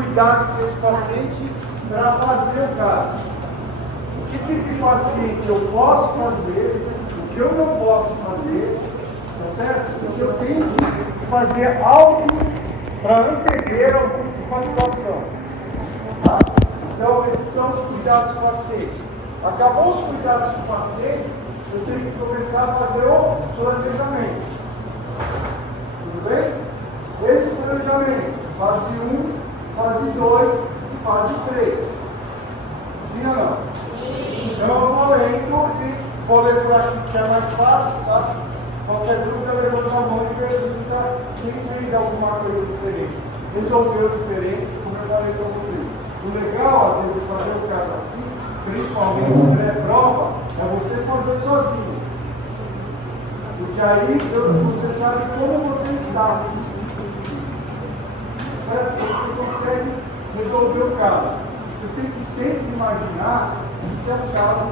cuidados desse paciente para fazer o caso. O que esse paciente eu posso fazer, o que eu não posso fazer, tá certo? Se eu tenho que fazer algo para antever alguma situação. Tá? Então, esses são os cuidados do paciente. Acabou os cuidados do paciente, eu tenho que começar a fazer o planejamento. Tudo bem? Esse planejamento, fase 1, fase 2 e fase 3. Sim ou não? Sim. Então eu vou lendo e vou ler por aqui que é mais fácil, tá? Qualquer dúvida, levanta a mão e pergunta quem fez alguma coisa diferente. Resolveu diferente, como eu falei para vocês. O legal, às vezes, de fazer um caso assim, principalmente pré-prova, é você fazer sozinho. Porque aí você sabe como você está. Certo? Você consegue resolver o caso. Você tem que sempre imaginar que isso é um caso.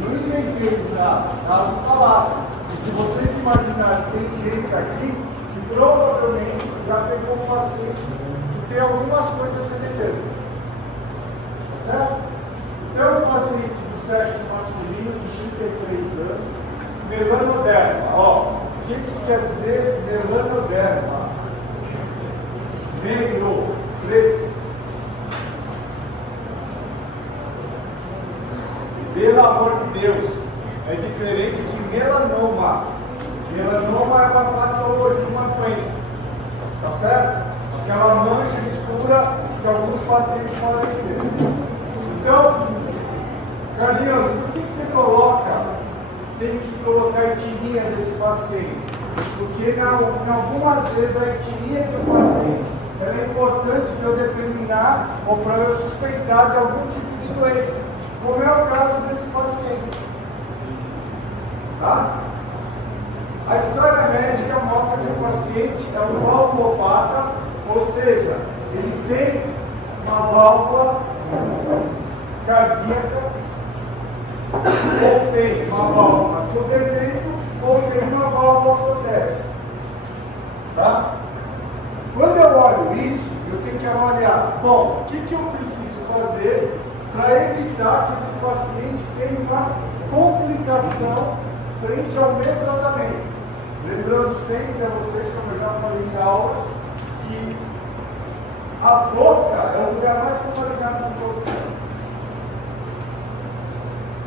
Eu não inventei o caso está lá. E se vocês imaginarem que tem gente aqui que provavelmente já pegou um paciente que tem algumas coisas semelhantes. Tá certo? Então, um paciente do sexo masculino de 33 anos, melanoderma. Ó, o que quer dizer melanoderma? Negro, preto. Pelo amor de Deus, é diferente de melanoma. Melanoma é uma patologia, uma doença. Tá certo? Aquela mancha escura que alguns pacientes podem ter. Então, Carlinhos, por que você tem que colocar a etnia desse paciente? Porque em algumas vezes a etnia do paciente é importante para eu determinar ou para eu suspeitar de algum tipo de doença, como é o caso desse paciente. Tá? A história médica mostra que o paciente é um valvulopata, ou seja, ele tem uma válvula cardíaca, ou tem uma válvula por defeito, ou tem uma válvula protética. Tá? Quando eu olho isso, eu tenho que avaliar, bom, o que eu preciso fazer para evitar que esse paciente tenha uma complicação frente ao meu tratamento. Lembrando sempre a vocês, como eu já falei na aula, que a boca é o lugar mais contaminado do corpo.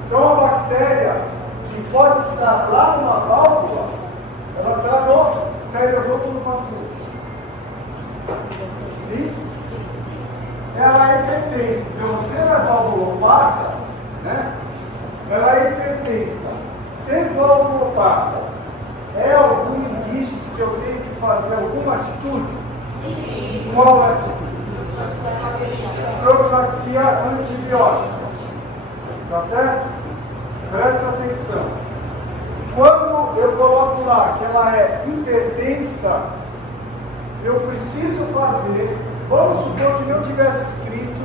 Então a bactéria que pode estar lá numa válvula, ela está no pega-boca do paciente. Sim? Ela é hipertensa. Então você é valvulopata, né? Ela é hipertensa. Ser valvulopata é algum indício de que eu tenho que fazer alguma atitude? Sim. Qual é a atitude? Profilaxia antibiótica. Tá certo? Presta atenção. Quando eu coloco lá que ela é hipertensa, eu preciso fazer, vamos supor que não tivesse escrito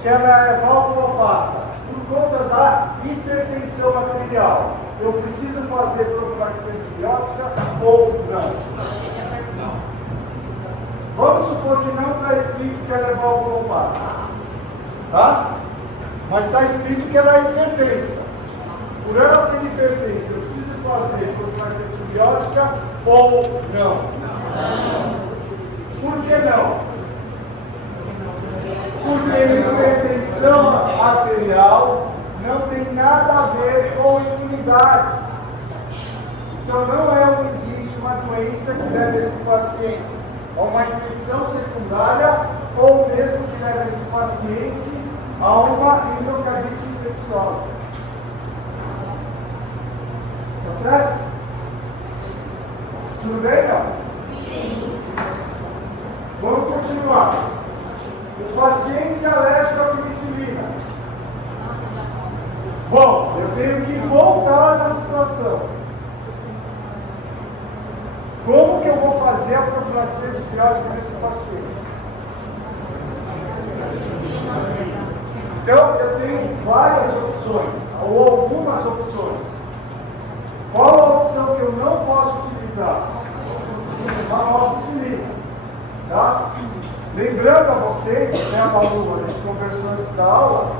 que ela é valvulopata, por conta da hipertensão arterial. Eu preciso fazer profilaxia antibiótica ou não? Vamos supor que não está escrito que ela é valvulopata. Tá? Mas está escrito que ela é hipertensa. Por ela ser hipertensa, eu preciso fazer profilaxia antibiótica ou não? Por que não? Porque hipertensão arterial não tem nada a ver com imunidade. Então não é um indício, uma doença que leva esse paciente a uma infecção secundária ou mesmo que leva esse paciente a uma endocardite infecciosa. Tá certo? Tudo bem, não? Sim. Vamos continuar. O paciente é alérgico à penicilina. Bom, eu tenho que voltar na situação. Como que eu vou fazer a profilaxia antibiótica nesse paciente? Então, eu tenho várias opções, ou algumas opções. Qual a opção que eu não posso utilizar? Amoxicilina. Tá? Lembrando a vocês, né, Malu, a gente conversou antes da aula,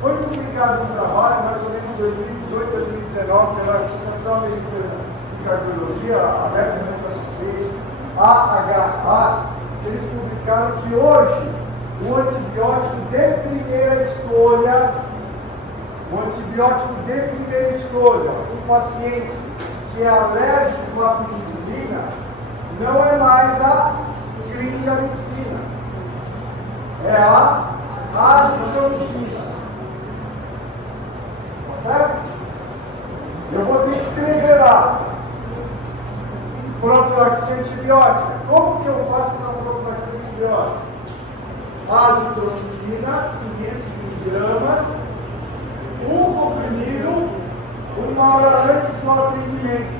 foi publicado um trabalho, mais ou menos em 2018, 2019, pela Associação Americana de Cardiologia, a American Association, AHA, eles publicaram que hoje o antibiótico de primeira escolha, um paciente que é alérgico à penicilina, não é mais a clindamicina, é a azitromicina. Tá certo? Eu vou ter que escrever lá profilaxia antibiótica. Como que eu faço essa profilaxia antibiótica? Azitromicina, 500 miligramas, um comprimido, 1 hora antes do atendimento.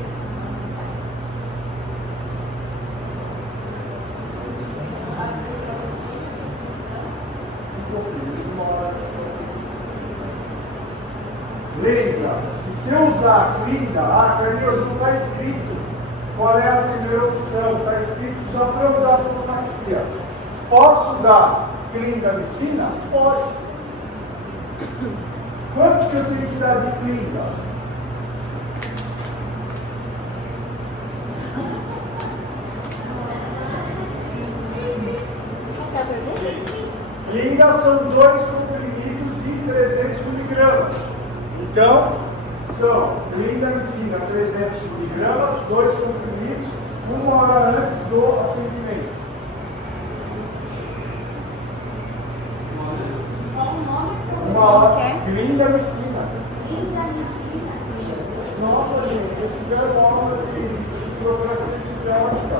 Lembra que se eu usar clinda, Carlinhos, não está escrito qual é a primeira opção, está escrito só para eu dar profilaxia. Posso dar clindamicina? Pode. Quanto que eu tenho que dar de clinda? Clinda são 2 comprimidos de 300 miligramas. Então, são clindamicina 300 miligramas, 2 comprimidos, 1 hora antes do atendimento. Clindamicina. Nossa, gente, vocês tiveram aula de profilaxia antibiótica.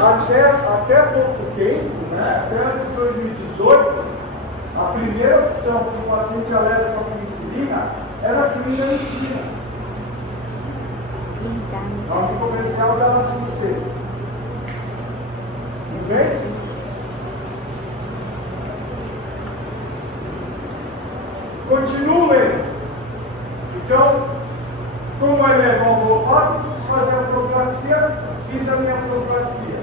Até pouco tempo, né, até antes de 2018, a primeira opção para o paciente alérgico à penicilina era a clindamicina. Nome comercial da Lacin-C. Tudo bem? Continuem. Então, como ele é homeopático, preciso fazer a profilaxia, fiz a minha profilaxia.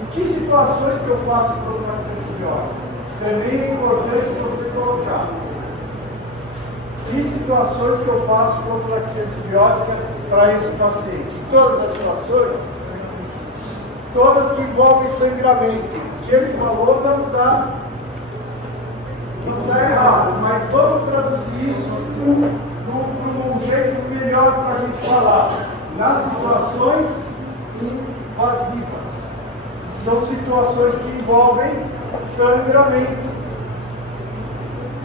Em que situações que eu faço profilaxia antibiótica? Também é importante você colocar. Que situações que eu faço profilaxia antibiótica para esse paciente? Em todas as situações, todas que envolvem sangramento. O que ele falou não está errado, mas vamos traduzir isso num jeito melhor para a gente falar. Nas situações invasivas. São situações que envolvem sangramento.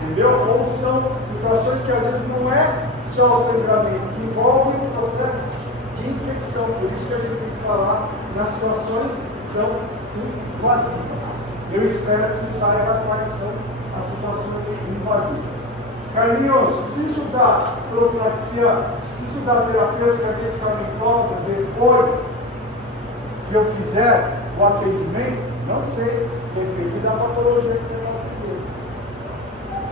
Entendeu? Ou são situações que às vezes não é só o sangramento, que envolvem o processo de infecção. Por isso que a gente tem que falar nas situações que são invasivas. Eu espero que você saiba quais são as situações invasivas. Carlinhos, preciso dar profilaxia, preciso dar terapêutica medicamentosa depois que eu fizer o atendimento? Não sei, depende da patologia que você vai ter.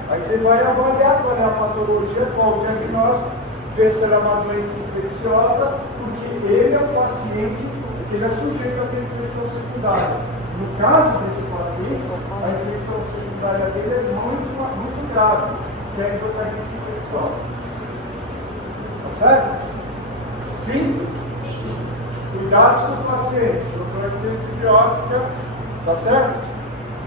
Aí você vai avaliar qual é a patologia, qual o diagnóstico, ver se ela é uma doença infecciosa, porque ele é um paciente que ele é sujeito a ter infecção secundária. No caso desse paciente, a infecção secundária dele é muito grave, que é a endotardite infecciosa. Tá certo? Sim? Cuidados com o paciente, profilaxia antibiótica, tá certo?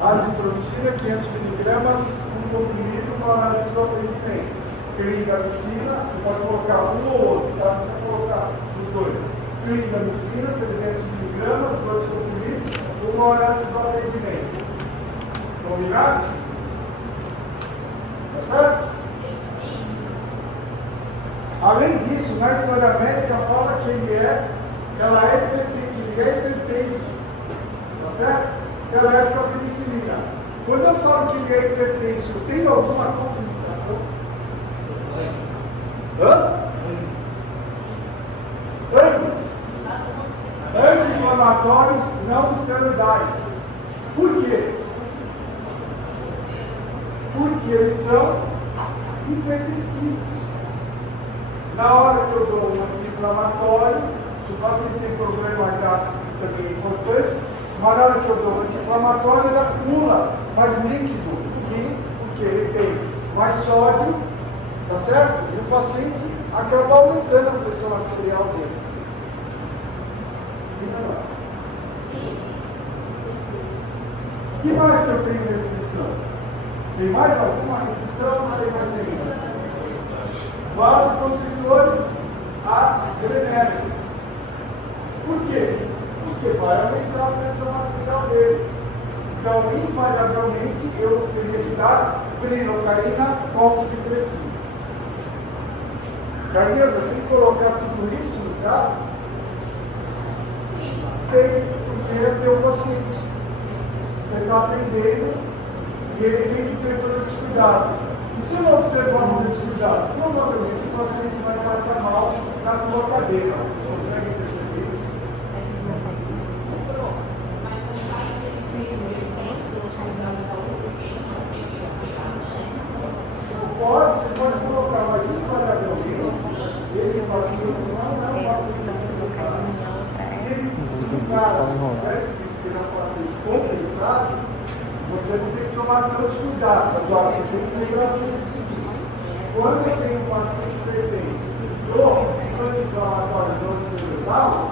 Azitromicina, 500 miligramas, um comprimido, uma análise do atendimento. Clindamicina, você pode colocar um ou outro, tá? Não precisa colocar os dois. Clindamicina, 300 miligramas, 2 comprimidos, uma hora antes do atendimento. Combinado? Tá certo? Além disso, na história médica fala que ele é hipertenso. Tá certo? Ela é a penicilina. Quando eu falo que ele é hipertenso, tem alguma contraindicação? Anti-inflamatórios não esteroidais. Por quê? Porque eles são hipertensivos. Na hora que eu dou um anti-inflamatório anti-inflamatório. Se o paciente tem problema gástrico, também é importante. Mas na hora que eu dou anti-inflamatório, ele acumula mais líquido, porque ele tem mais sódio, tá certo? E o paciente acaba aumentando a pressão arterial dele. Sim ou não? Sim. O que mais que eu tenho restrição? Tem mais alguma restrição? Não tem mais nenhuma. Vasoconstritores adrenérgicos. Por quê? Porque vai aumentar a pressão arterial dele. Então, invariavelmente, eu teria que dar prinocaína confidepressiva. Carlinhos, eu tenho que colocar tudo isso no caso? Tem, porque é teu paciente. Você está atendendo e ele tem que ter todos os cuidados. E se eu não observar um desses cuidados, provavelmente o paciente vai passar mal na tua cadeira. Você consegue perceber isso? Pode, você pode colocar, mas invariavelmente, esse paciente não é um paciente compensado. Se o cara tivesse que ter um paciente compensado, você não tem que tomar tantos cuidados. Agora, você tem que lembrar sempre o seguinte: quando eu tenho um paciente hipertenso, dou anti-inflamatórios anti-cerebral,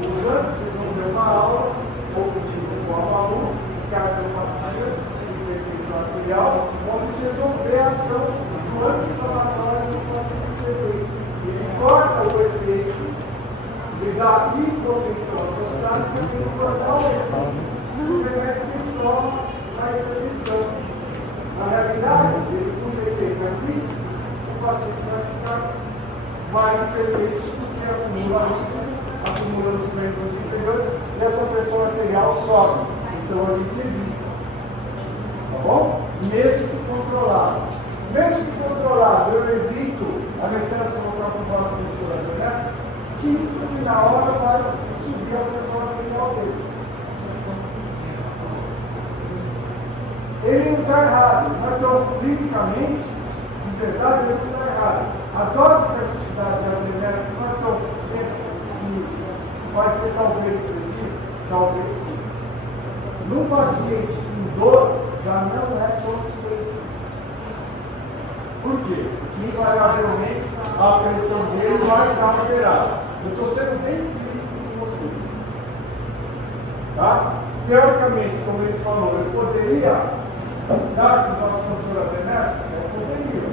os antes, vocês vão ver uma aula, ou com o aluno, cardiopatias, hipertensão arterial, onde vocês vão ver a ação do anti-inflamatório no paciente hipertenso. Ele corta o efeito da hipotensão prostática e ele cortar o efeito do remédio que ele toma na hipertensão. Na realidade, ele com o efeito aqui, o paciente vai ficar mais hipertenso porque acumula líquido, acumula nos membros inferiores e essa pressão arterial sobe. Então a gente evita. Tá bom? Mesmo que controlado. Mesmo que controlado, eu evito anestesia colocar com vasoconstritor, né? Sinto que na hora vai subir a pressão arterial dele. Ele não está errado, então, clinicamente, de verdade, ele não está errado. A dose que a gente dá de adrenérgico não é tão pequena que vai ser talvez expressivo, talvez sim. No paciente com dor, já não é tão expressivo. Por quê? Porque invariavelmente a pressão dele vai estar alterada. Eu estou sendo bem crítico com vocês. Tá? Teoricamente, como ele falou, eu poderia dar para o nosso consultor adrenérgico? Eu poderia.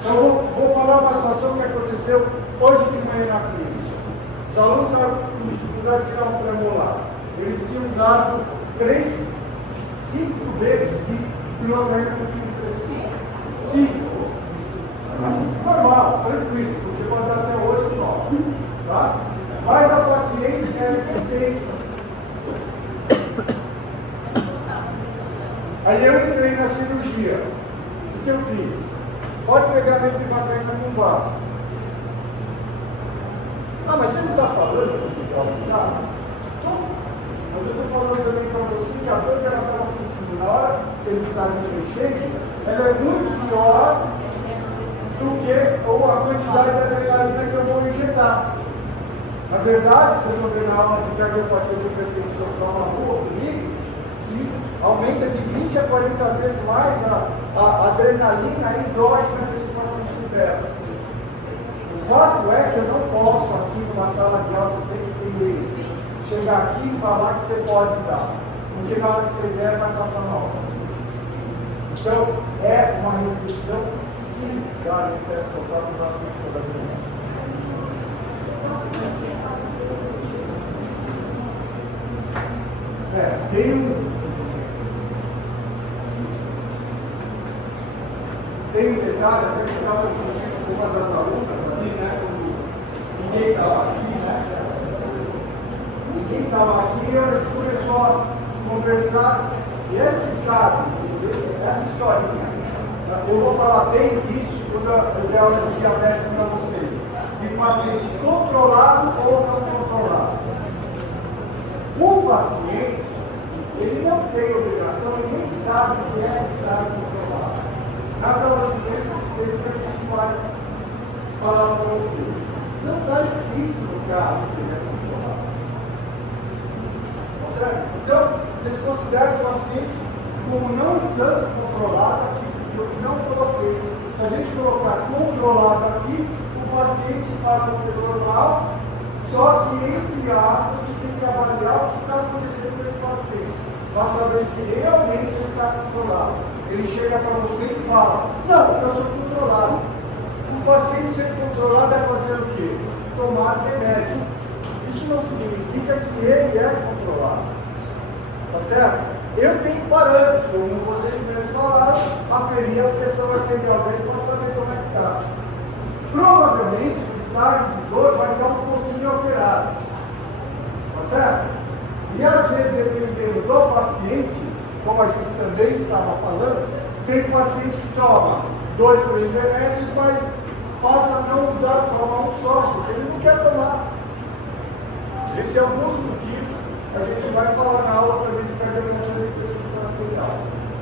Então, vou falar uma situação que aconteceu hoje de manhã na clínica. Os alunos estavam com dificuldade de tirar um premolar. Eles tinham dado 5 vezes de pilocaína confidepressiva. 5. Normal, tranquilo, porque pode dar até 8, 9. Tá? Mas a paciente era hipertensa. Aí eu entrei na cirurgia. O que eu fiz? Pode pegar minha pivacaína com vaso. Ah, mas você não está falando que eu não. Mas eu estou falando também para você que a dor que ela estava sentindo na hora que ele estava enchendo, ela é muito pior do que a quantidade de adrenalina que eu vou injetar. Na verdade, vocês vão ver na aula de cardiopatia de hipertensão para uma rua comigo, que aumenta de 20 a 40 vezes mais a adrenalina endógena que esse paciente libera. O fato é que eu não posso aqui numa sala de aula, vocês têm que entender isso, chegar aqui e falar que você pode dar, porque na hora que você der vai passar mal. Então, é uma restrição sim da anestesia total do nosso medicamento. Tem um detalhe, até que estava discutindo com uma das alunas ali, né? Ninguém estava aqui, né? Ninguém estava aqui, a gente começou a conversar. E esse estado, essa historinha, eu vou falar bem disso quando eu der aula de diabetes para vocês. De paciente controlado ou não controlado. O paciente, ele não tem obrigação e nem sabe o que é estado controlado. Nas aulas de doença sistêmica, a gente vai falar para vocês. caso que ele é controlado. Tá certo? Então, vocês consideram o paciente como não estando controlado aqui, porque eu não coloquei. Se a gente colocar controlado aqui, o paciente passa a ser normal, só que, entre aspas, você tem que avaliar o que está acontecendo com esse paciente, para saber se realmente ele está controlado. Ele chega para você e fala: não, eu sou controlado. O paciente ser controlado é fazer o quê? Tomar remédio. Isso não significa que ele é controlado. Tá certo? Eu tenho parâmetros, como vocês mesmos falaram, aferir a pressão arterial dele para saber como é que está. Provavelmente o estágio de dor vai estar um pouquinho alterado. Tá certo? E às vezes, dependendo do paciente, como a gente também estava falando, tem paciente que toma 2, 3 remédios, mas passa a não usar, toma um só, porque ele não quer tomar. Existem alguns motivos, a gente vai falar na aula também de cardiologia e pressão arterial.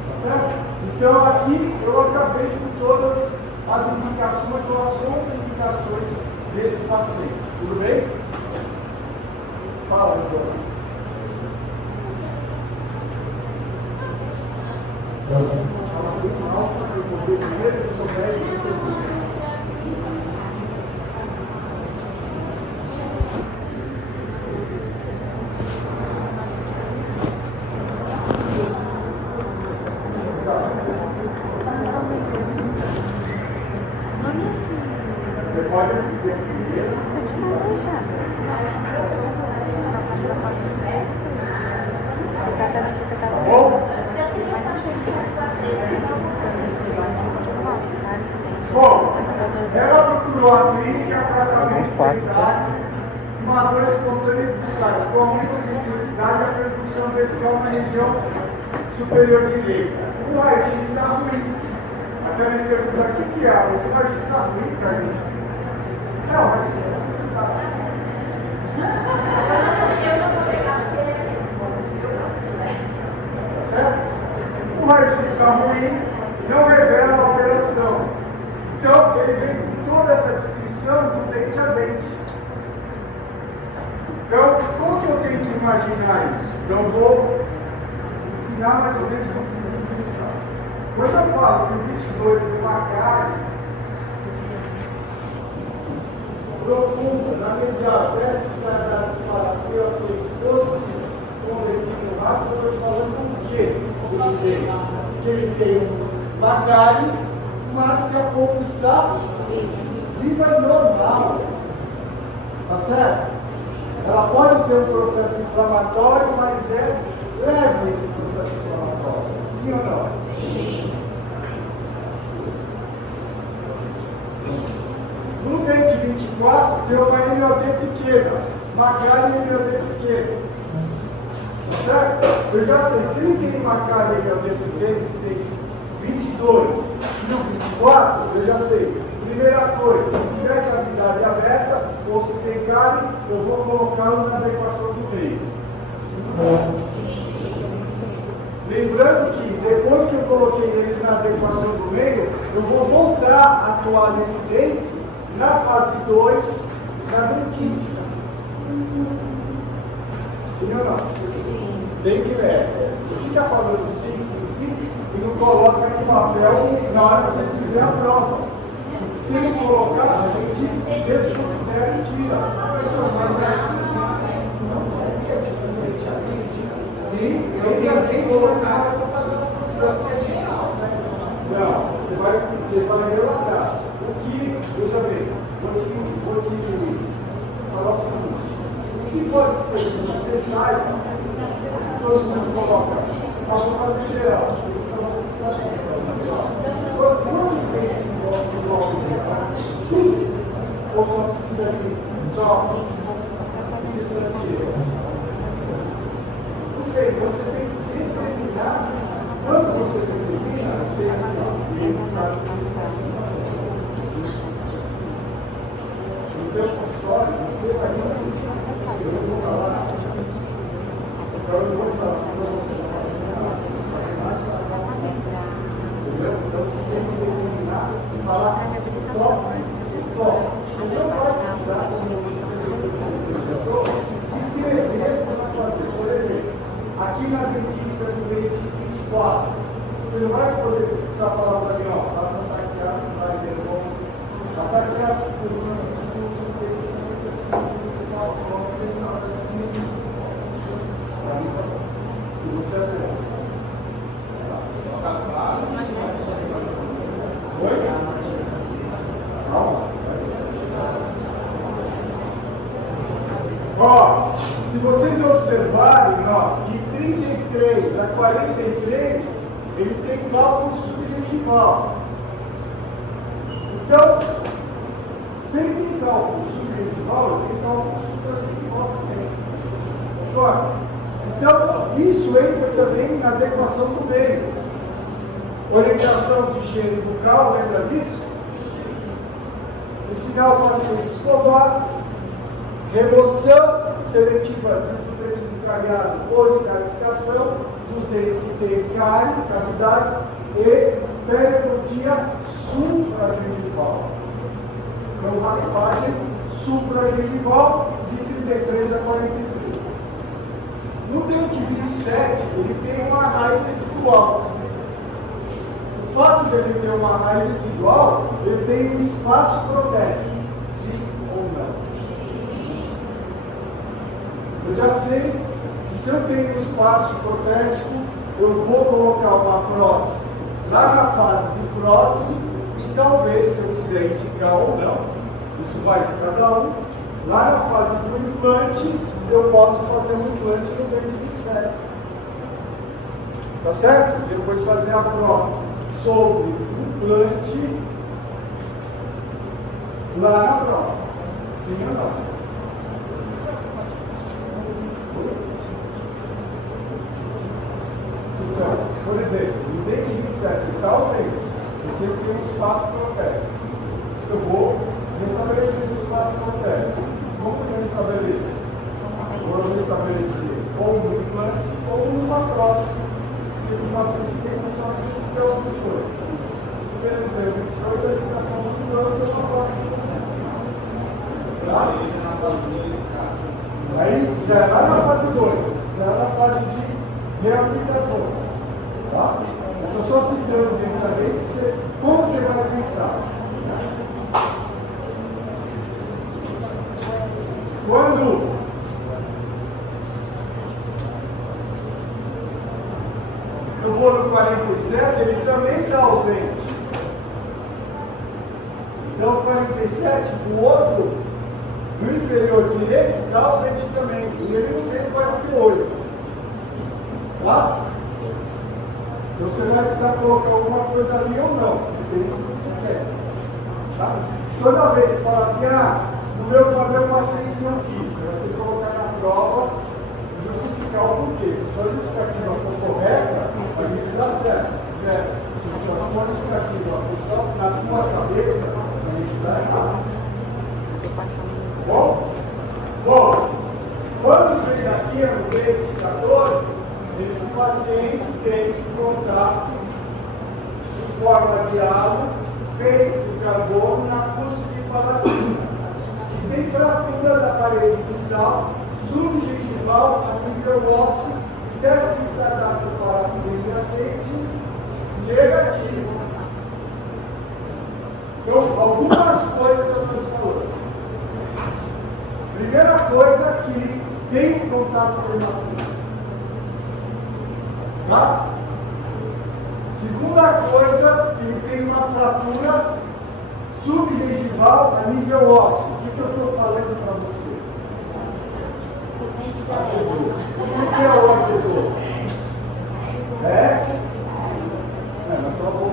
Tá certo? Então aqui eu acabei com todas as indicações ou as contraindicações desse paciente. Tudo bem? Fala, doutor. Você pode assistir primeiro. Exatamente o que eu estava Bom, ela procurou a clínica para tratar uma dor espontânea pulsada, com aumento de intensidade e a percussão vertical na região superior direita. O raio-x está ruim. Até me perguntar o que é, mas o raio-x está ruim para a gente. Não, o raio-x está certo? O raio-x está ruim, não revela a alteração. Então, ele vem com toda essa descrição do dente a dente. Então, como que eu tenho que imaginar isso? Então, eu vou ensinar mais ou menos como você tem que pensar. Quando eu falo que o 22 é uma carne profunda, na mesial, parece que está dado para positivo, convertido rápido, eu estou falando do que desse dente? Que ele tem uma carne, mas que a pouco está viva e normal. Tá certo? Ela pode ter um processo inflamatório, mas é leve esse processo inflamatório. Sim ou não? Sim. No dente 24, tem uma MLD pequena, uma cara MLD pequena. Tá certo? Eu já sei, se ele tem uma cara MLD pequena, esse dente 22 e no 24, eu já sei. Primeira coisa, se tiver cavidade aberta ou se tem cárie, eu vou colocá-lo na adequação do meio. Lembrando que depois que eu coloquei ele na adequação do meio, eu vou voltar a atuar nesse dente na fase 2 da dentística. Sim ou não? Sim. Bem que é. Fica falando sim, sim, sim, e não coloca no papel na hora que vocês fizerem a prova. Se não colocar, a gente desconsidera e tira. Sim, eu tenho que colocar para fazer geral, não, você vai relatar. O que, veja bem, vou te falar o seguinte: o que pode ser que você saiba, todo mundo coloca, vou fazer geral. Quantos dentes tudo? Ou só precisa de precisa de não sei, você tem que determinar quando você determina, você sabe no teu consultório, você vai saber. Eu não vou falar. Então eu vou falar assim para você. Então você tem que determinar e falar top. Você não vai precisar de precisar falar para mim, ó, faça um taquiastro, vai de novo. A taquiastro por uma segunda, se você acertar. Oi? Calma. Ó, se vocês observarem, ó, de 33 a 43, ele tem cálculo subgengival. Então, se ele tem cálculo subgengival, ele tem cálculo supragengival também. Agora, então, isso entra também na adequação do meio. Orientação de higiene bucal, lembra disso? Ensinar o paciente a escovar, remoção seletiva do tecido cariado ou escarificação dos dentes que têm cárie, cavidade e periodontia supragengival. Então, raspagem supragengival de 33 a 43. No dente 27, ele tem uma raiz residual. O fato de ele ter uma raiz residual, ele tem um espaço protético, sim ou não. Eu já sei que se eu tenho um espaço protético, eu vou colocar uma prótese lá na fase de prótese e talvez, se eu quiser indicar ou não, isso vai de cada um, lá na fase do implante, eu posso fazer um implante no dente 27. Tá certo? Depois fazer a prótese sobre o implante lá na prótese. Sim ou não? Então, por exemplo, no dente 27 está ausente, você tem um espaço protético. Eu vou restabelecer esse espaço protético. Como que eu restabeleço? Vou restabelecer ou no implante ou numa prótese. Esse paciente tem condição de ser pelo 28. Se ele não tem 28, a indicação do implante é uma prótese. Tá? Aí já é lá na fase 2, já é na fase de reaplicação. Tá? Eu estou só citando diretamente como você vai pensar. Quando eu vou no 47, ele também está ausente. Então, 47, o outro, no inferior direito, está ausente também. E ele não tem 48. Tá? Então, você vai precisar colocar alguma coisa ali ou não, dependendo do que você quer. Tá? Toda vez que você fala assim, no meu paciente não quis, você vai ter que colocar na prova e justificar o porquê. Se a sua justificativa for correta, a gente dá certo. Se a sua justificativa for só na tua cabeça, a gente dá errado. Bom, quando vem aqui no dente 14, esse paciente tem que contar em forma de halo feito de carbono na cúspide palatina. Tem fratura da parede distal, subgengival a nível ósseo, teste de cardápio para imediatamente negativo. Então, algumas coisas que eu estou te falando. Primeira coisa, que tem contato prematuro. Tá? Segunda coisa, ele tem uma fratura subgengival a nível ósseo. O que eu estou falando para você? O que é o azedor? Mas só vou.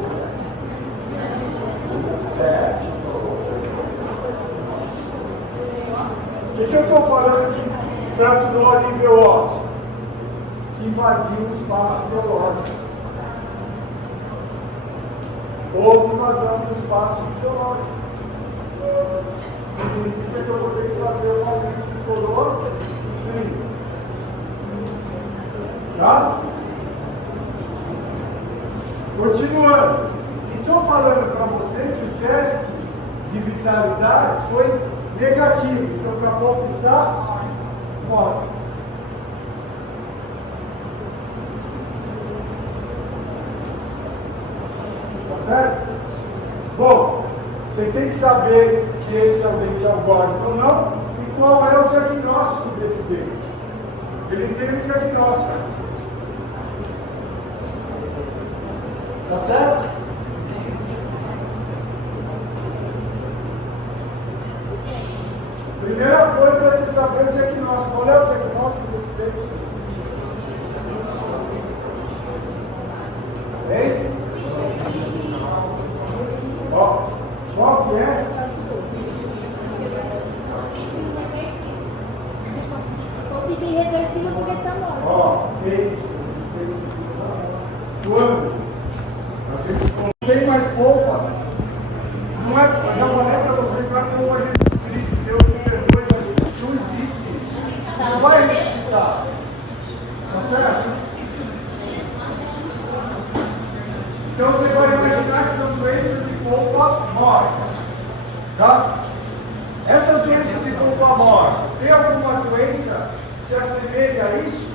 O que eu estou falando que fraturou a nível ósseo? Que invadiu o espaço biológico. Houve invasão do espaço biológico. Significa que eu vou ter que fazer um aumento de color e brilho. Tá? Continuando. E estou falando para você que o teste de vitalidade foi negativo. Então, daqui a pouco está morto. certo? Bom, você tem que saber se esse é o dente algórico ou não e qual é o diagnóstico desse dente. Ele tem um diagnóstico. Tá certo? Primeira coisa é você saber o diagnóstico. Qual é o diagnóstico desse dente? Hein? Ó, qual que é? Irreversível porque está morto. Ó, esse quando a gente não tem mais polpa, não é, eu já falei para vocês, não é como a Jesus Cristo, Deus me perdoe, mas não existe isso. Não vai ressuscitar. Tá certo? Então você vai imaginar que são doenças de polpa morta. Tá? Essas doenças de polpa morta, tem alguma doença que se assemelha a isso?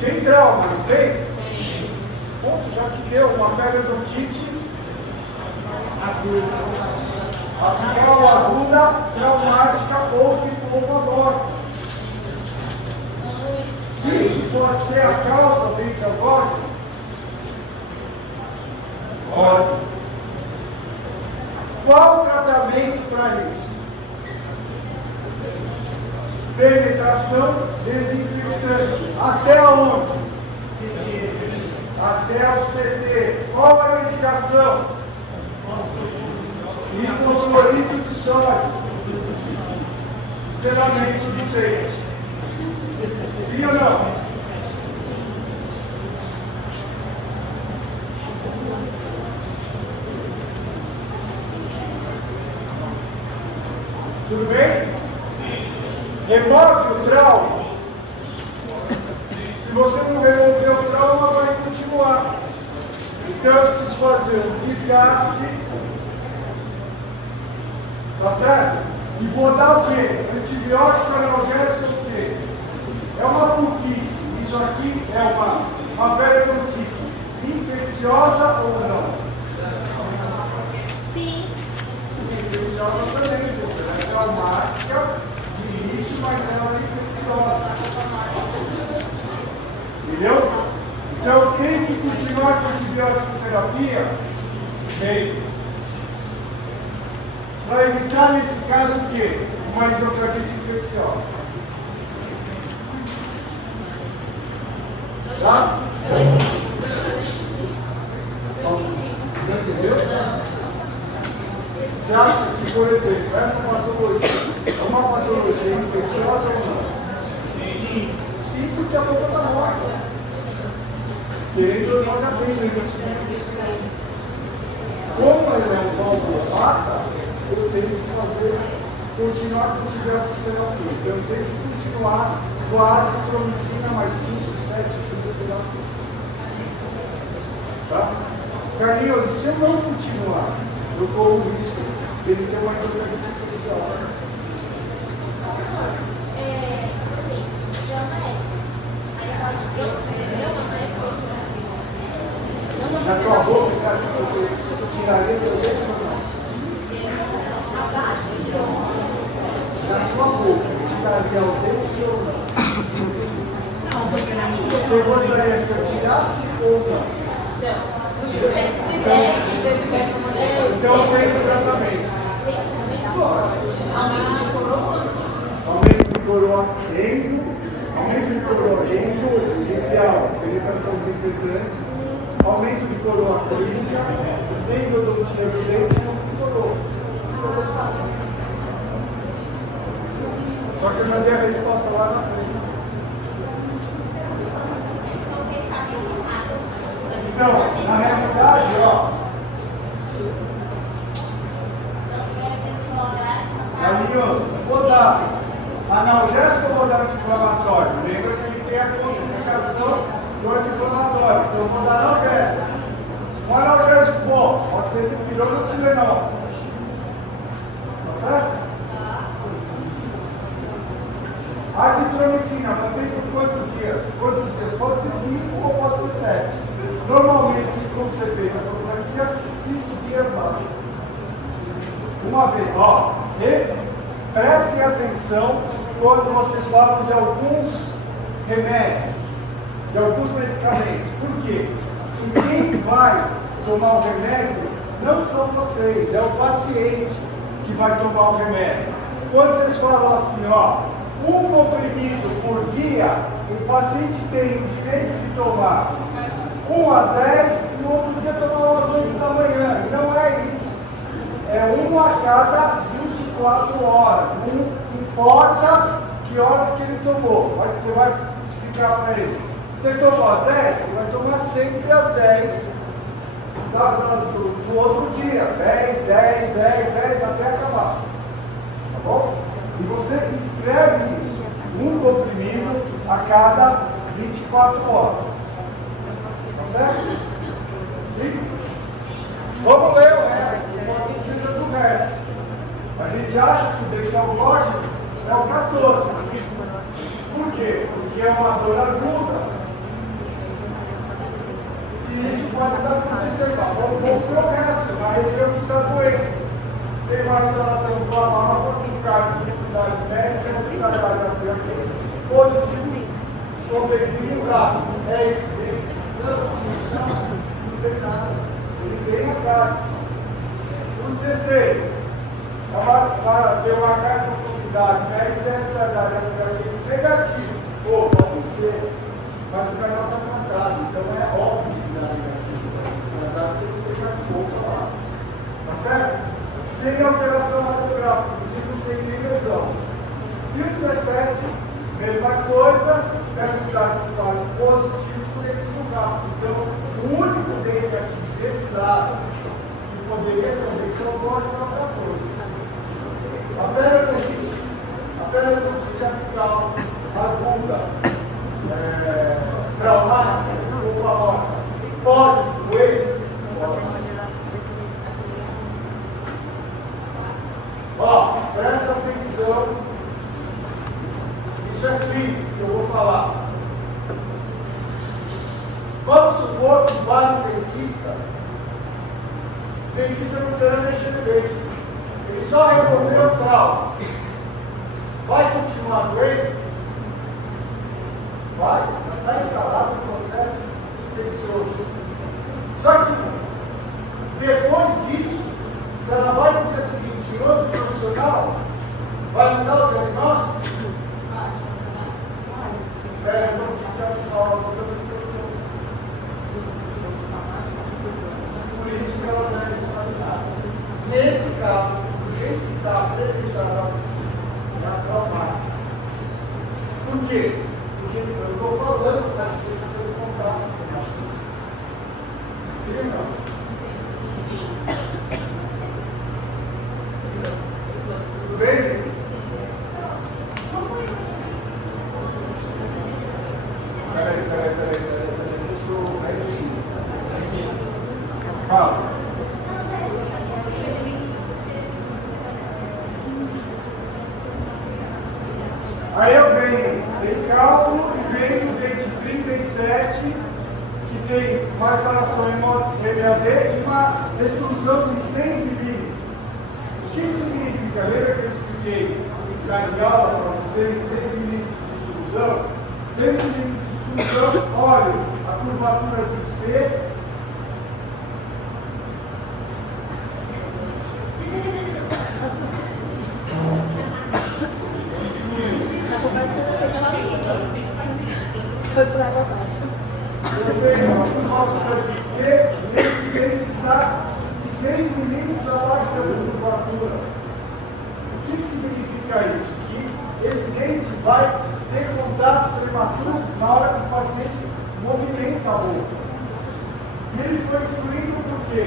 Tem trauma, não tem? Ponto, já te deu uma periodontite aguda, traumática ou de polpa morta. Isso pode ser a causa do dente algórico? Pode. Qual o tratamento para isso? Penetração desinfetante. Até onde? Até o CT. Qual a medicação? Hipoclorito de sódio. Selamento do dente. Sim ou não? Tudo bem? Remove o trauma. Se você não remover o trauma, vai continuar. Então eu preciso fazer um desgaste. Tá certo? E vou dar o quê? Antibiótico, analgésico, o quê? É uma pulquite. Isso aqui é uma periodontite infecciosa ou não? Sim. Infecciosa também, gente. Ela é traumática de início, mas ela é infecciosa. Entendeu? Então tem que continuar com a antibiótico terapia? Tem. Para evitar nesse caso o quê? Uma endocardite infecciosa. Tá? Entendeu? Você acha que, por exemplo, essa patologia é uma patologia infecciosa ou não? Sim. Sim, porque a boca está morta. Querendo, nós aprendemos isso. Como ele é um valvulopata, eu tenho que continuar com o antibiótico terapia. Então eu tenho que continuar com a azitromicina mais 5, 7 dias de terapia. Tá? Carlinhos, e se eu não continuar, eu corro o risco de ele ter uma endocardite infecciosa. Na sua boca, você acha que eu tiraria do dedo ou não? Na sua boca, tiraria o dedo ou não? Você gostaria que eu tirasse ou não? Então tem o tratamento. Aumento de coroa endo, inicial, penetração desinfetante, aumento de coroa clínica, endodontia do dente e coroa. Só que eu já dei a resposta lá na frente. Então, na realidade, ó, Carlinhos, vou dar analgésico ou vou dar anti-inflamatório? Lembra que ele tem a contraindicação do anti-inflamatório, então eu vou dar analgésico. Um analgésico bom, pode ser dipirona ou Tilenol. Tá certo? Azitromicina, mantém por quantos dias? Pode ser 5 ou pode ser 7. Normalmente, como você fez a profilaxia, 5 dias basta. Uma vez, ó, e prestem atenção quando vocês falam de alguns remédios, de alguns medicamentos. Por quê? Porque quem vai tomar o remédio não são vocês, é o paciente que vai tomar o remédio. Quando vocês falam assim, ó, um comprimido por dia, o paciente tem o direito de tomar 1 às 10 e no outro dia tomar às 8 da manhã. E não é isso. É 1 a cada 24 horas. Não importa que horas que ele tomou. Você vai explicar para ele. Você tomou às 10, você vai tomar sempre às 10 do outro dia. 10, 10, 10, 10 até acabar. Tá bom? E você escreve isso. Um comprimido a cada 24 horas. Tá certo? Simples? Vamos ler o resto. Pode ser que seja do resto. A gente acha que o decalógico é o 14. Por quê? Porque é uma dor aguda. E isso pode dar para acontecer. Vamos ver o resto, na região que está doendo. Tem uma instalação do amarro, um cargo de necessidades médicas, hospitalidade positivo, competitivo e grave. É esse. Não tem nada. Ele tem a carga. O 16. Para ter uma carga de profundidade, médica e necessidade negativo. Pô, pode ser. Mas o canal está trancado, então é óbvio que dá negativo. O canal tem que ter mais pouco lá. Tá certo? Sem alteração radiográfica, inclusive não tem nem lesão. E o 17, mesma coisa, densidade do quadro positivo por equivocado. Então, o único dente aqui desse lado que poderia ser um dente oncológico é o 14. A periodonte apical aguda, traumática, ou palótica, pode doer? Pode. Ó, presta atenção. Isso é clínico que eu vou falar. Vamos supor que vai no dentista. O dentista não quer mexer no dente. Ele só removeu o trauma. Vai continuar doendo? Vai. Está instalado o processo infeccioso. Só que depois disso, se ela vai no dia seguinte em outro profissional, vai mudar o diagnóstico? Então, por isso que ela deve qualidade. Nesse caso, do jeito que está apresentado, é a traumática. Por quê? Porque eu estou falando para você que eu vou contar. Sim ou não? Tudo bem? Peraí. Calma. Aí eu venho, tem cálculo e venho o dente 37, que tem uma instalação em MAD e uma extrusão de 6 milímetros. O que significa? Lembra que eu expliquei em aula para vocês 6 milímetros de extrusão? 6 milímetros de extrusão, olha, a curvatura de espelho. Foi por água abaixo. Eu tenho uma curvatura de espelho e esse dente está 6 milímetros abaixo dessa curvatura. O que significa isso? Que esse dente vai ter contato prematuro na hora que o paciente movimenta a boca. E ele foi excluído por quê?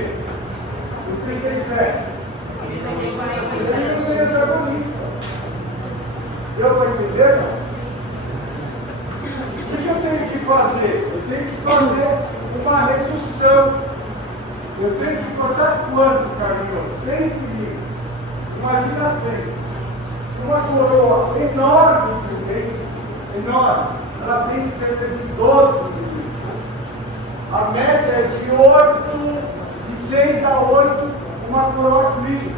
O 37. Ele não é antagonista. Deu para entender? Não? O que eu tenho que fazer? Eu tenho que fazer uma redução. Eu tenho que cortar quanto, Carlinhos? 6 milímetros. Imagina 6. Uma coroa enorme de um dente, enorme, ela tem cerca de 12 milímetros. A média é de 8, de 6 a 8, uma coroa clínica.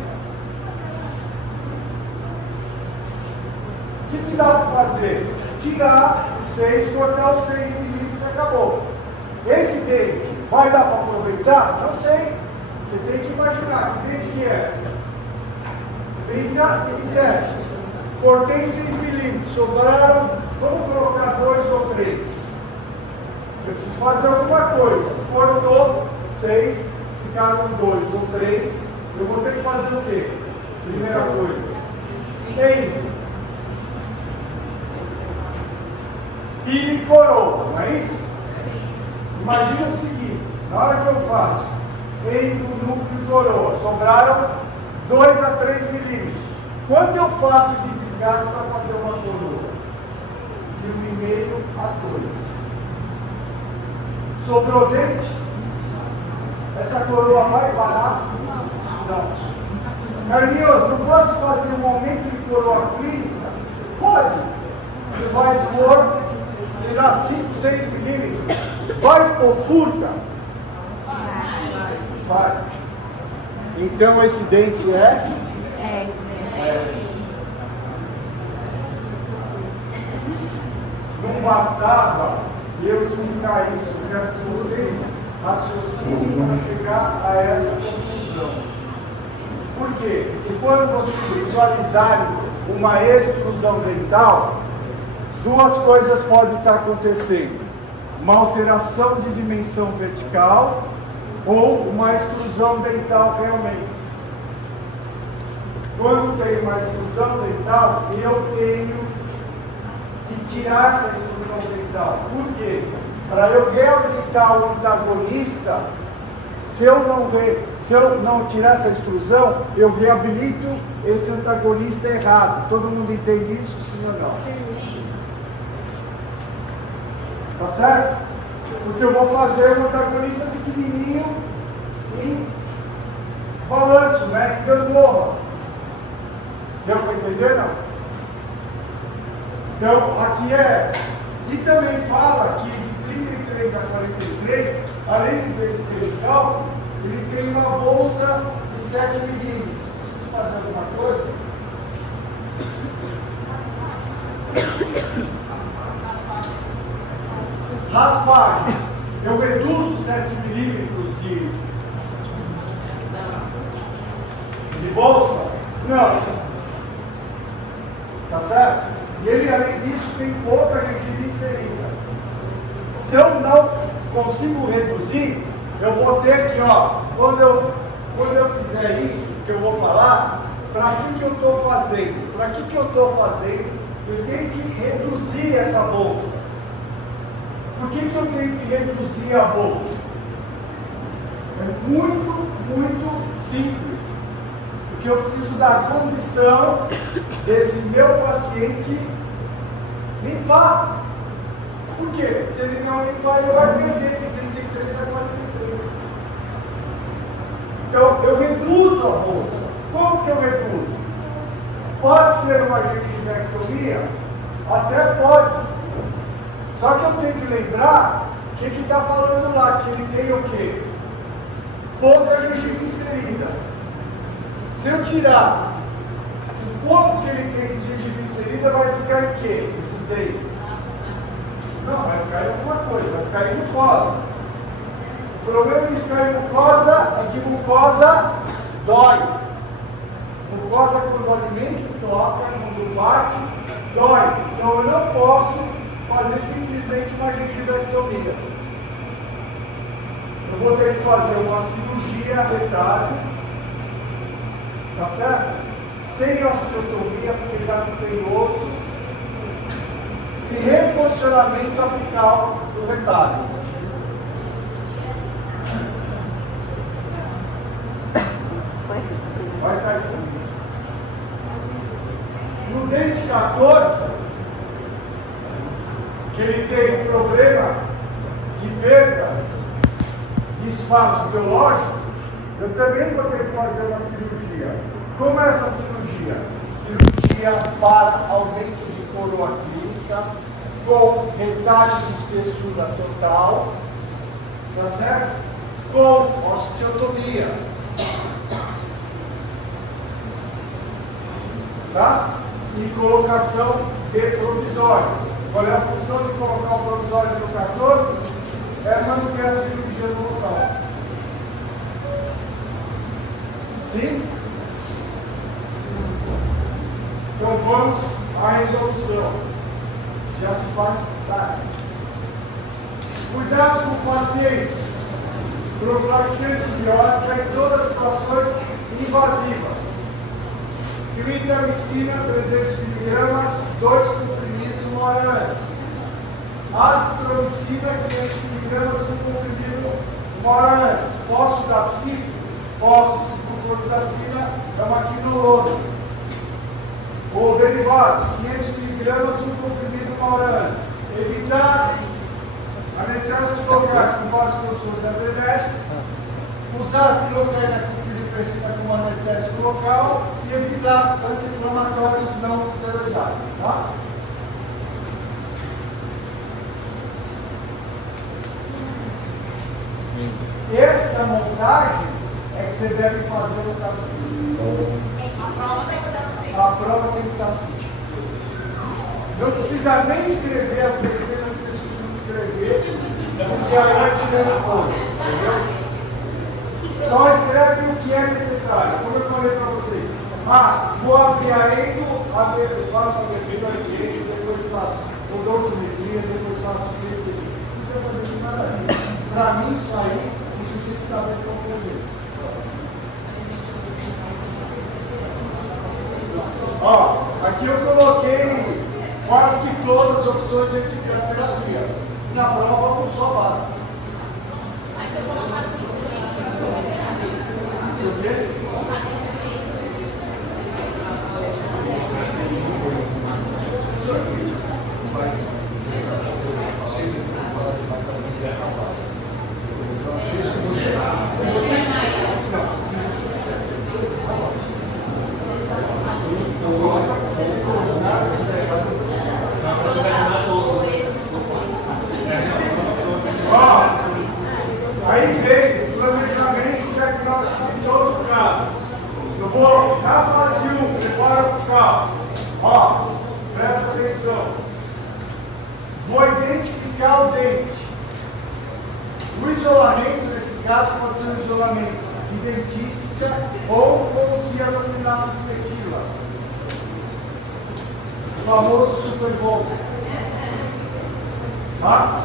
O que dá para fazer? Tirar os 6, cortar os 6 milímetros e acabou. Esse dente vai dar para aproveitar? Não sei. Você tem que imaginar que dente que é. 37. Cortei 6 milímetros, sobraram, vamos colocar 2 ou 3. Eu preciso fazer alguma coisa. Cortou 6, ficaram 2 ou 3. Eu vou ter que fazer o quê? Primeira coisa. Tem. Pino e coroa, não é isso? Imagina o seguinte, na hora que eu faço endo, núcleo e coroa, sobraram 2 a 3 milímetros. Quanto eu faço de desgaste para fazer uma coroa? De 1,5 a 2. Sobrou dente? Essa coroa vai parar? Não. Carlinhos, não posso fazer um aumento de coroa clínica? Pode. Você vai expor, será 5, 6 milímetros. Vai expor furta? Vai. Então esse dente é? Não bastava eu explicar isso, porque se vocês raciocinem para chegar a essa conclusão. Por quê? Porque quando vocês visualizarem uma extrusão dental, duas coisas podem estar acontecendo: uma alteração de dimensão vertical ou uma extrusão dental realmente. Quando tem uma extrusão dental, eu tenho que tirar essa extrusão dental. Por quê? Para eu reabilitar o antagonista, se eu não tirar essa extrusão, eu reabilito esse antagonista errado. Todo mundo entende isso, sim ou não? Tá certo? Porque eu vou fazer um antagonista pequenininho em balanço, né? Em gangorra. Deu para entender, não? Então, aqui é. E também fala que de 33 a 43, além do dente cervical, ele tem uma bolsa de 7 milímetros. Preciso fazer alguma coisa? Raspagem. Eu reduzo 7 milímetros de bolsa? Não. Tá certo? E ele, além disso, tem pouca gengiva inserida. Se eu não consigo reduzir, eu vou ter que, ó, quando eu fizer isso, que eu vou falar, para que eu estou fazendo? Para que eu estou fazendo? Eu tenho que reduzir essa bolsa. Por que eu tenho que reduzir a bolsa? É muito, muito simples. Porque eu preciso dar condição desse meu paciente limpar. Por quê? Se ele não limpar, ele vai perder de 33 a 43. Então, eu reduzo a bolsa. Como que eu reduzo? Pode ser uma gengivectomia? Até pode. Só que eu tenho que lembrar o que está falando lá, que ele tem o quê? Pouca gengiva inserida. Se eu tirar o pouco que ele tem de gengiva inserida, vai ficar em quê? Esses dentes? Não, vai ficar em alguma coisa, vai ficar em mucosa. O problema de ficar em mucosa é que mucosa dói. Mucosa, quando o alimento toca, quando bate, dói. Então eu não posso fazer simplesmente uma gengivectomia. Eu vou ter que fazer uma cirurgia retário. Tá certo? Sem osteotomia, porque já não tem osso. E reposicionamento apical do retalho. Vai estar assim. No dente 14, que ele tem um problema de perda de espaço biológico, eu também vou ter que fazer uma cirurgia. Como é essa cirurgia? Cirurgia para aumento de coroa clínica, com retalho de espessura total, tá certo? Com osteotomia. Tá? E colocação de provisório. Qual é a função de colocar o provisório no 14? É manter a cirurgia no local. Sim? Então vamos à resolução. Já se faz tarde. Cuidados com o paciente. Profilaxia antibiótica em todas as situações invasivas. Clindamicina 300 mg, 2 comprimidos 1 hora antes. Azitromicina 500 mg, 1 comprimido 1 hora antes. Posso dar 5? Posso. Ciprofloxacina é uma quinolona. Ou derivados, 500 mg, 1 comprimido 1 hora antes. Evitar anestésicos locais com vasoconstrutores adrenérgicos. Usar pilocaína com filiprecina como anestésico local e evitar anti-inflamatórios não esteroidais. Tá? Essa montagem é que você deve fazer no caso dele. A prova tem que estar assim. A prova tem que estar assim. Não precisa nem escrever as besteiras que vocês costumam escrever, porque a arte não é boa, entendeu? Só escreve o que é necessário. Como eu falei para vocês. Vou abrir a endo, faço a bebida aqui, depois faço o odontometria, depois faço o PPC. Não quero saber de nada disso. Para mim, isso aí, vocês têm que saber como fazer. Aqui eu coloquei quase que todas as opções de antibióterapia. Na prova, um só basta. Aí você colocar assim. Você vê? Aí vem o planejamento diagnóstico de todo caso. Eu vou, na fase 1, prepara o carro. Presta atenção. Vou identificar o dente. O isolamento, nesse caso, pode ser um isolamento de dentística ou com cianominato de metila. O famoso Super Bowl. Tá?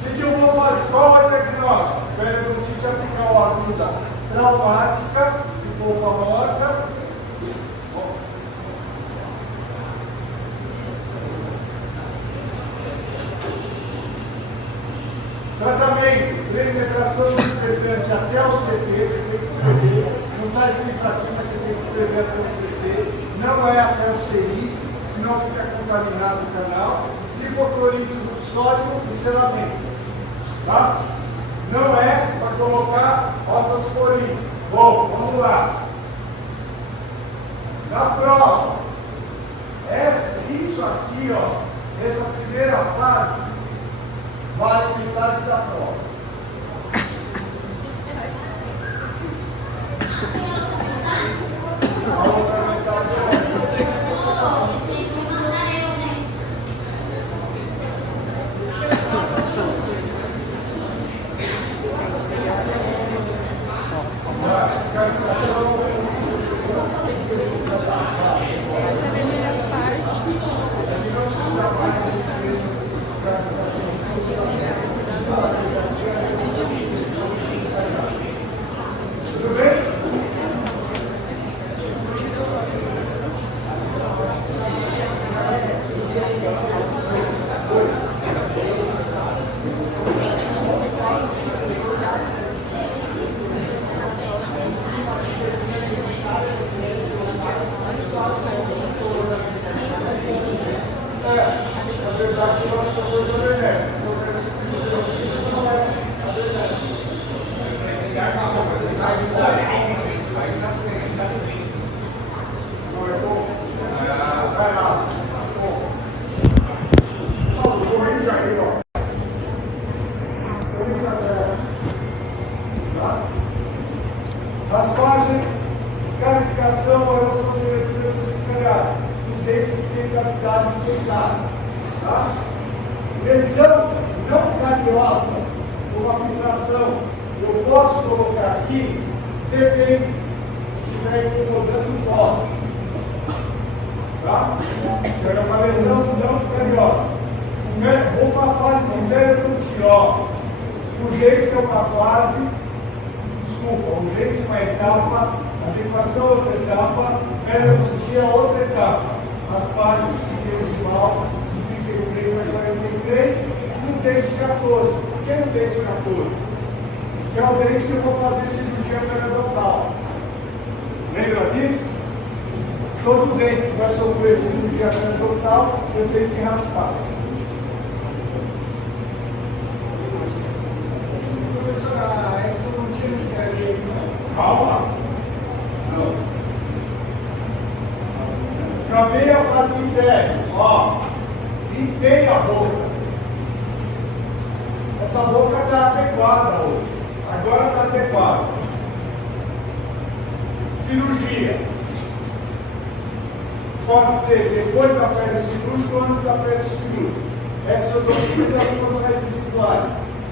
O que eu vou fazer? Qual é o diagnóstico? Periodontite apical aguda traumática, de polpa morta. Tratamento, penetração do infiltrante até o CT, você tem que escrever. Não está escrito aqui, mas você tem que escrever até o CT. Não é até o CI, senão fica contaminado o canal. Hipoclorito do sódio e selamento. Tá? Não é para colocar otosporina. Bom, vamos lá. Na prova, isso aqui, essa primeira fase, vale metade da prova. A outra metade é cavidade dentária. Tá? Lesão não cariosa, uma filtração, eu posso colocar aqui, depende se estiver incomodando o pote. Tá? Então é uma lesão não cariosa. Ou uma fase de periodontió. Urgência é uma fase, desculpa, urgência é uma etapa, adequação é outra etapa, periodontia é outra etapa. As partes que tem de mal, de 33 a 43, no dente 14. Por que no dente 14? Que é o dente que eu vou fazer cirurgia periodontal. Lembra disso? Todo dente que vai sofrer cirurgia periodontal, eu tenho que raspar. Professora, Edson não tinha que trazer, não. Calma. Não. Acabei a fase interna. Ó, limpei a boca. Essa boca está adequada hoje. Agora está adequada. Cirurgia. Pode ser depois da pele cirúrgica ou antes da pele cirúrgica. Exodontia das duas raízes residuais.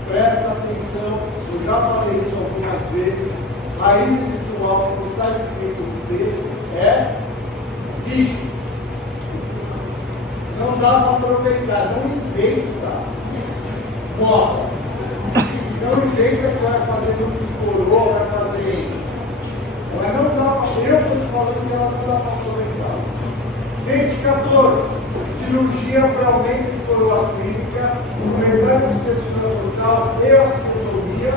Presta atenção, eu já falei isso algumas vezes. Raiz residual, como está escrito no texto, é rígido. Não dá para aproveitar, não inventa moda. Não inventa que você vai fazer no coroa, vai fazer. Mas não dá para. Eu estou te falando que ela não dá para aproveitar. Dente 14, cirurgia para aumento de coroa clínica, aumentando o espessura total e osteotomia,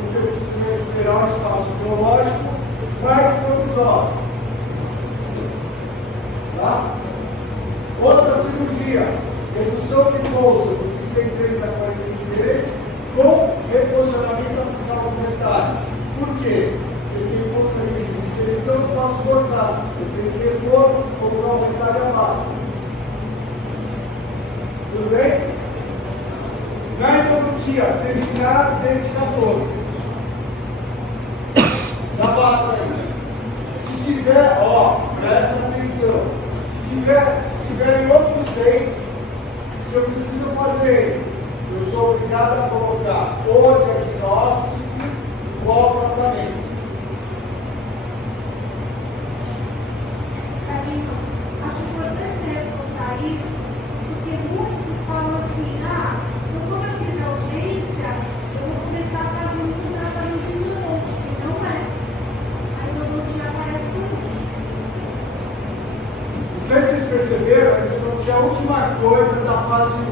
porque eu preciso recuperar um espaço biológico mais provisório. Tá? Outra cirurgia, redução de bolsa do 33 a 43, com reposicionamento acusado monetário. Por quê? Eu tenho pouca rigidez, então eu não posso cortar. Eu tenho que repor, colocar o retalho abaixo. Tudo bem? Na endodontia, terminar desde 14. Já passa aí. Se tiver, ó, presta atenção. Se tiver em outros dentes, eu preciso fazer. Eu sou obrigado a colocar o diagnóstico e o tratamento. Acho importante você reforçar isso, porque muitos falam assim, então quando eu fizer urgência, eu vou começar a fazer um tratamento endodôntico, e não é. A endodontia aparece por último. Não sei se vocês perceberam, a endodontia é a última coisa da fase 1.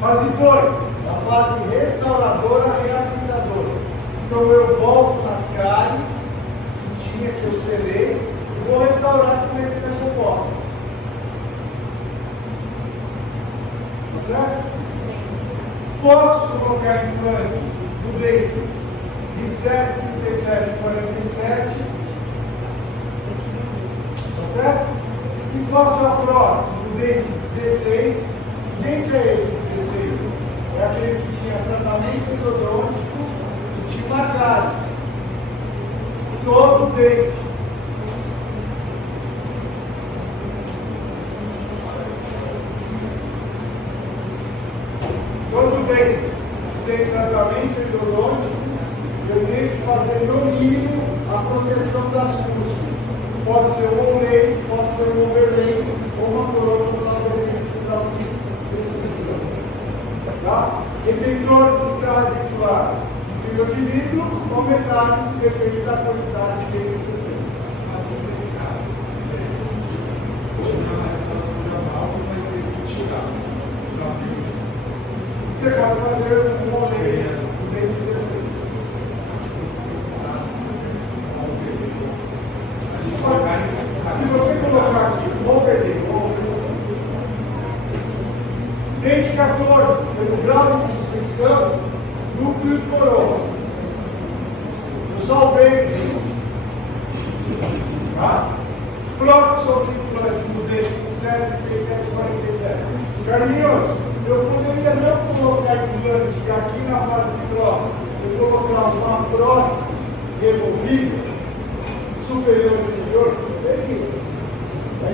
Fase 2, a fase restauradora reabilitadora. Então eu volto nas cáries que tinha, que eu selei, vou restaurar com resina composta. Tá certo? Posso colocar implante no dente 27, 37, 47. Tá certo? E faço a prótese no dente 16. Que dente é esse 16? É aquele que tinha tratamento endodôntico e tinha uma cárie. Todo dente. Todo dente que tem tratamento endodôntico, eu tenho que fazer no mínimo a proteção das cúspides. Pode ser um overlay, pode ser um overlay, ou uma coroa usada de distribuição. Tá? Retentor do radicular, fibra de vidro ou metálico, depende da quantidade de que você tem. Você pode fazer um overlay no dente 16. Se você colocar aqui um overlay, dente 14, pelo grau de distribuição, núcleo e coroa. Eu salvei o dente. Tá? Prótese sobre implante no dente 7, 37, 47. Carlinhos, eu poderia não colocar implante aqui na fase de prótese. Eu colocar uma prótese removível superior e inferior, poderia.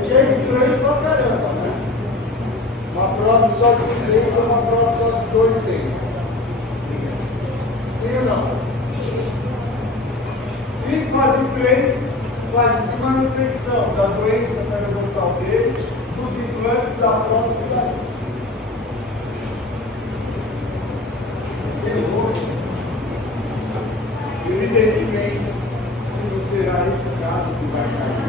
que é estranho pra caramba, né? Uma prótese só de um dente ou uma prótese só de 2 dentes. Sim ou não? Sim. E fase 3, fase de manutenção da doença periodontal dele, dos implantes da prótese da dente. Evidentemente, que não será esse caso que vai cair.